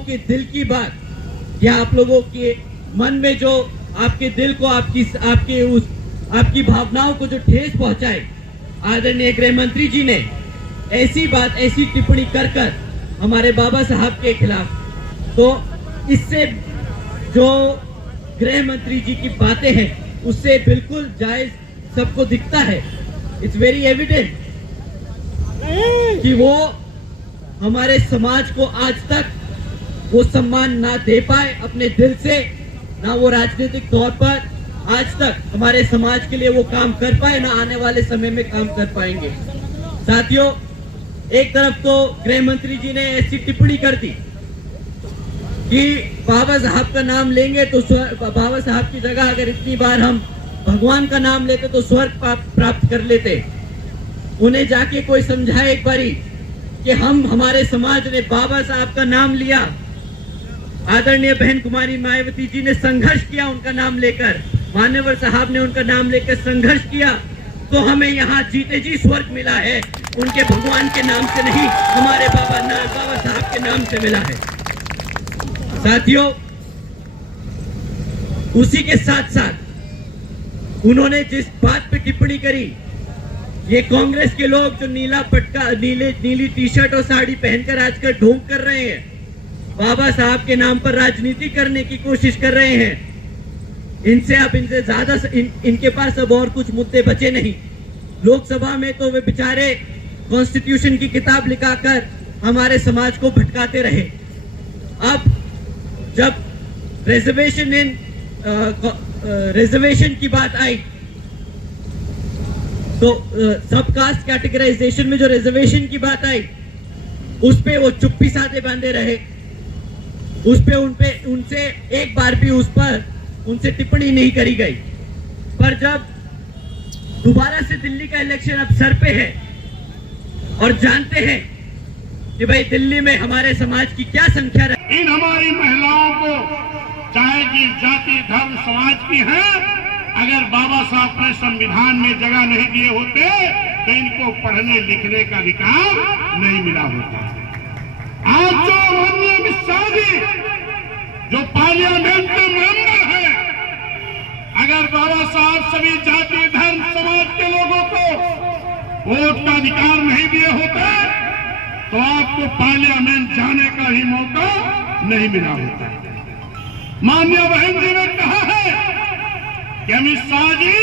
के दिल की बात या आप लोगों के मन में जो आपके दिल को आपकी भावनाओं को जो ठेस पहुंचाए, आदरणीय गृह मंत्री जी ने ऐसी टिप्पणी कर हमारे बाबा साहब के खिलाफ, तो इससे जो गृह मंत्री जी की बातें हैं उससे बिल्कुल जायज सबको दिखता है। इट्स वेरी एविडेंट कि वो हमारे समाज को आज तक वो सम्मान ना दे पाए अपने दिल से, ना वो राजनीतिक तौर पर आज तक हमारे समाज के लिए वो काम कर पाए, ना आने वाले समय में काम कर पाएंगे। साथियों, एक तरफ तो गृह मंत्री जी ने ऐसी टिप्पणी कर दी कि बाबा साहब का नाम लेंगे तो बाबा साहब की जगह अगर इतनी बार हम भगवान का नाम लेते तो स्वर्ग प्राप्त कर लेते। उन्हें जाके कोई समझाए एक बारी कि हमारे समाज ने बाबा साहब का नाम लिया, आदरणीय बहन कुमारी मायावती जी ने संघर्ष किया उनका नाम लेकर, मान्यवर साहब ने उनका नाम लेकर संघर्ष किया, तो हमें यहाँ जीते जी स्वर्ग मिला है, उनके भगवान के नाम से नहीं, हमारे बाबा साहब के नाम से मिला है। साथियों, उसी के साथ साथ उन्होंने जिस बात पे टिप्पणी करी, ये कांग्रेस के लोग जो नीली टी शर्ट और साड़ी पहनकर आजकल ढोंग कर रहे हैं, बाबा साहब के नाम पर राजनीति करने की कोशिश कर रहे हैं, इनसे ज्यादा इनके पास अब और कुछ मुद्दे बचे नहीं। लोकसभा में तो वे बेचारे कॉन्स्टिट्यूशन की किताब लिखाकर हमारे समाज को भटकाते रहे। अब जब रिजर्वेशन की बात आई तो सब कास्ट कैटेगराइजेशन में जो रिजर्वेशन की बात आई उस पे वो चुप्पी साधे बांधे रहे, उनसे एक बार भी उनसे टिप्पणी नहीं करी गई। पर जब दोबारा से दिल्ली का इलेक्शन अब सर पे है और जानते हैं कि भाई दिल्ली में हमारे समाज की क्या संख्या रही, इन हमारी महिलाओं को चाहे कि जाति धर्म समाज की है, अगर बाबा साहब ने संविधान में जगह नहीं दिए होते तो इनको पढ़ने लिखने का अधिकार नहीं मिला होता। आज जो माननीय अमित शाह जी जो पार्लियामेंट के मेंबर है, अगर बाबा साहब सभी जाति धर्म समाज के लोगों को वोट का अधिकार नहीं दिए होते तो आपको पार्लियामेंट जाने का ही मौका नहीं मिला होता। माननीय बहन जी ने कहा है कि अमित शाह जी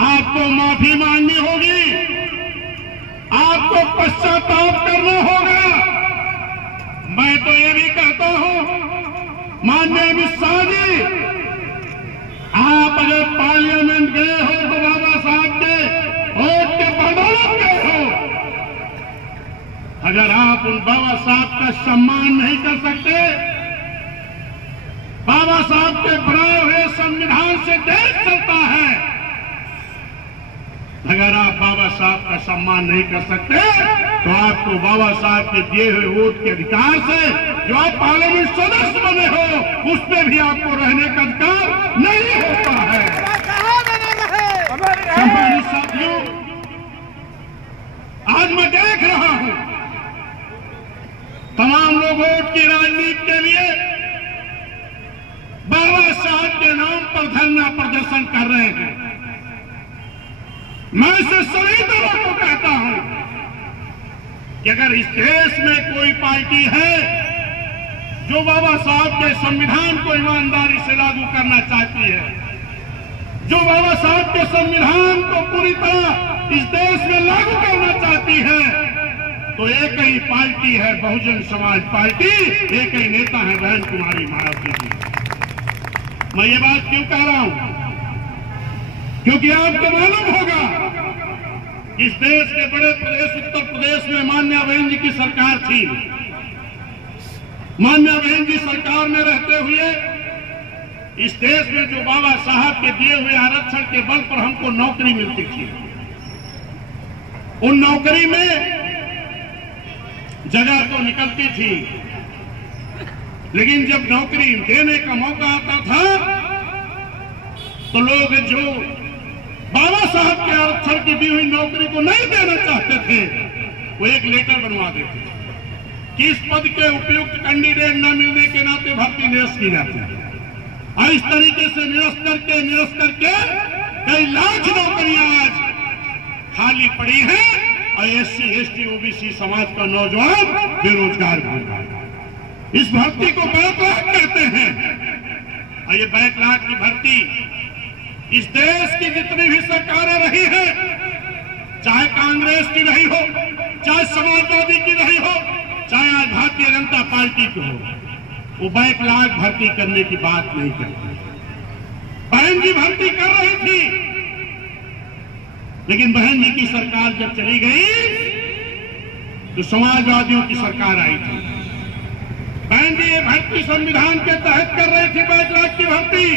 आपको माफी मांगनी होगी, आपको पश्चाताप करना होगा। मैं तो ये भी कहता हूं माननीय अमित शाह जी, आप अगर पार्लियामेंट गए हो तो बाबा साहब के वोट के बदौलत गए हो। अगर आप उन बाबा साहब का सम्मान नहीं कर सकते, बाबा साहब के बनाए हुए संविधान से देश चलता है, अगर आप बाबा साहब का सम्मान नहीं कर सकते तो आपको बाबा साहब के दिए हुए वोट के अधिकार से जो आप पार्लियामेंट सदस्य बने हो उस पर भी आपको रहने का अधिकार नहीं होता है। सम्मानित साथियों, आज मैं देख रहा हूं तमाम लोग वोट की राजनीति के लिए बाबा साहब के नाम पर धरना प्रदर्शन कर रहे हैं। मैं इसे सभी दलों को कहता हूं कि अगर इस देश में कोई पार्टी है जो बाबा साहब के संविधान को ईमानदारी से लागू करना चाहती है, जो बाबा साहब के संविधान को पूरी तरह इस देश में लागू करना चाहती है, तो एक ही पार्टी है बहुजन समाज पार्टी, एक ही नेता है बहन कुमारी मायावती जी। मैं ये बात क्यों कह रहा हूं? क्योंकि आपको मालूम होगा इस देश के बड़े प्रदेश उत्तर प्रदेश में मान्या बहन जी की सरकार थी। मान्या बहन जी सरकार में रहते हुए इस देश में जो बाबा साहब के दिए हुए आरक्षण के बल पर हमको नौकरी मिलती थी, उन नौकरी में जगह तो निकलती थी, लेकिन जब नौकरी देने का मौका आता था तो लोग जो बाबा साहब के आरक्षण की दी हुई नौकरी को नहीं देना चाहते थे वो एक लेटर बनवा देते थे कि इस पद के उपयुक्त कैंडिडेट न मिलने के नाते भर्ती निरस्त की जाती है। और इस तरीके से निरस्त करके कई लाख नौकरियां आज खाली पड़ी हैं और SC, ST, OBC समाज का नौजवान बेरोजगार घूम रहा है। इस भर्ती को बैकलॉग कहते हैं। और ये बैकलॉग की भर्ती इस देश की जितनी भी सरकारें रही है, चाहे कांग्रेस की रही हो, चाहे समाजवादी की रही हो, चाहे आज भारतीय जनता पार्टी की हो, वो बैकलॉग भर्ती करने की बात नहीं करती। बहन जी भर्ती कर रही थी, लेकिन बहन जी की सरकार जब चली गई तो समाजवादियों की सरकार आई थी। बहन जी ये भर्ती संविधान के तहत कर रही थी बैकलॉग की भर्ती,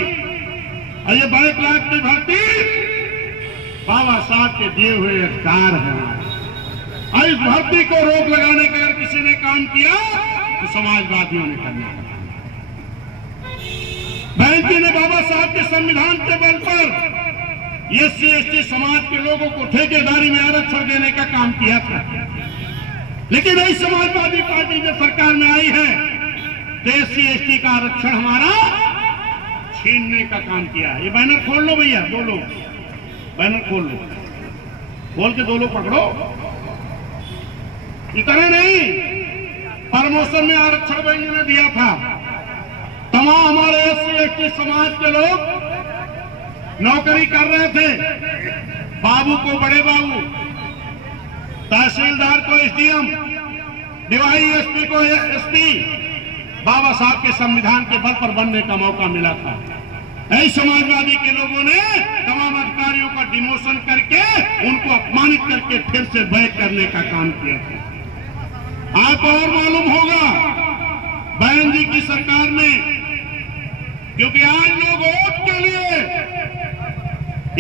और ये बैकलॉग की भर्ती बाबा साहब के दिए हुए अधिकार है। और इस भर्ती को रोक लगाने का अगर किसी ने काम किया तो समाजवादियों ने करना। बहन जी ने बाबा साहब के संविधान के बल पर SC, ST समाज के लोगों को ठेकेदारी में आरक्षण देने का काम किया था, लेकिन इस समाजवादी पार्टी जब सरकार में आई है तो SC, ST का आरक्षण हमारा छीनने का काम किया। ये बैनर खोल लो भैया, दो लोग बैनर खोल लो, खोल के दो लोग पकड़ो। इतना नहीं, प्रमोशन में आरक्षण बैंक ने दिया था। तमाम हमारे SC, ST समाज के लोग नौकरी कर रहे थे, बाबू को बड़े बाबू, तहसीलदार को SDM, DYSP को SP, बाबा साहब के संविधान के बल पर बनने का मौका मिला था। ऐसे समाजवादी के लोगों ने तमाम अधिकारियों का डिमोशन करके उनको अपमानित करके फिर से बैक करने का काम किया था। आपको और मालूम होगा बहन जी की सरकार में, क्योंकि आज लोग वोट के लिए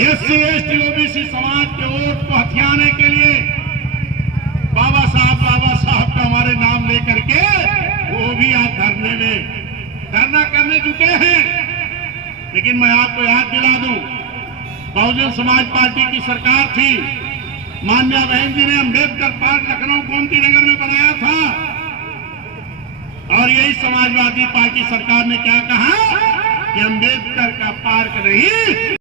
SC, ST, OBC समाज के वोट को हथियाने के लिए बाबा साहब का हमारे नाम लेकर के वो भी आज धरना करने जुटे हैं। लेकिन मैं आपको याद दिला दूं, बहुजन समाज पार्टी की सरकार थी, माननीय बहन जी ने अम्बेडकर पार्क लखनऊ गोमती नगर में बनाया था, और यही समाजवादी पार्टी सरकार ने क्या कहा कि अम्बेडकर का पार्क नहीं